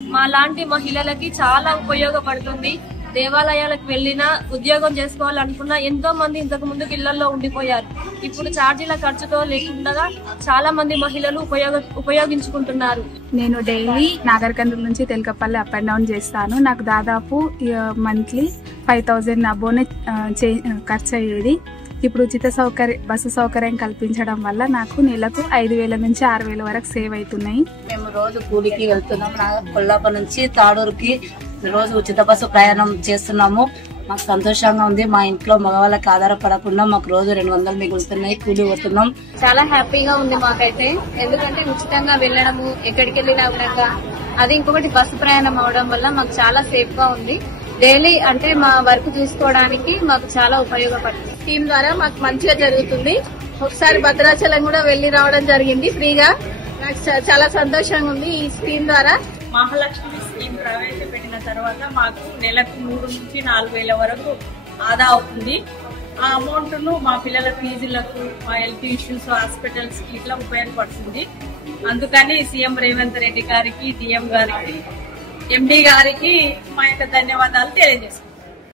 మా లాంటి మహిళలకి చాలా ఉపయోగపడుతుంది. దేవాలయాలకు వెళ్ళినా ఉద్యోగం చేసుకోవాలనుకున్నా ఎంతో మంది ఇంతకు ముందుకు ఇళ్లలో ఉండిపోయారు. ఇప్పుడు ఛార్జీల ఖర్చుతో లేకుండా చాలా మంది మహిళలు ఉపయోగించుకుంటున్నారు. నేను డైలీ నాగర్కర్నూలు నుంచి తెలకపల్లి అప్ అండ్ డౌన్ చేస్తాను. నాకు దాదాపు మంత్లీ 5000 అబోనే ఖర్చు అయ్యేది. ఇప్పుడు ఉచిత బస్సు సౌకర్యం కల్పించడం వల్ల నాకు నెలకు 5000 నుంచి 6000 వరకు సేవ్ అవుతున్నాయి. మేము రోజు కూలికి వెళ్తున్నాం. కొల్లాపూర్ నుంచి తాడూరుకి రోజు ఉచిత బస్సు ప్రయాణం చేస్తున్నాము. మాకు సంతోషంగా ఉంది. మా ఇంట్లో మగవాళ్ళకి ఆధారపడకుండా మాకు రోజు 200 మిగులుతున్నాయి. కూలి పోతున్నాం. చాలా హ్యాపీగా ఉంది మాకైతే. ఎందుకంటే ఉచితంగా వెళ్ళడము, ఎక్కడికి వెళ్ళినా కూడా అది ఇంకొకటి బస్సు ప్రయాణం అవడం వల్ల మాకు చాలా సేఫ్ గా ఉంది. డైలీ అంటే మా వర్క్ చూసుకోవడానికి మాకు చాలా ఉపయోగపడుతుంది. స్కీమ్ ద్వారా మాకు మంచిగా జరుగుతుంది. ఒకసారి భద్రాచలం కూడా వెళ్లి రావడం జరిగింది ఫ్రీగా. నాకు చాలా సంతోషంగా ఉంది. ఈ స్కీమ్ ద్వారా మహాలక్ష్మి స్కీమ్ ప్రవేశపెట్టిన తర్వాత మాకు నెలకు 3 నుంచి 4000 వరకు ఆదా అవుతుంది. ఆ అమౌంట్ ను మా పిల్లల ఫీజులకు, మా హెల్త్ ఇష్యూస్, హాస్పిటల్స్ కి ఇట్లా ఉపయోగపడుతుంది. అందుకని సీఎం రేవంత్ రెడ్డి గారికి, డిఎం గారికి, ఎండి గారికి మా యొక్క ధన్యవాదాలు తెలియజేస్తున్నాం.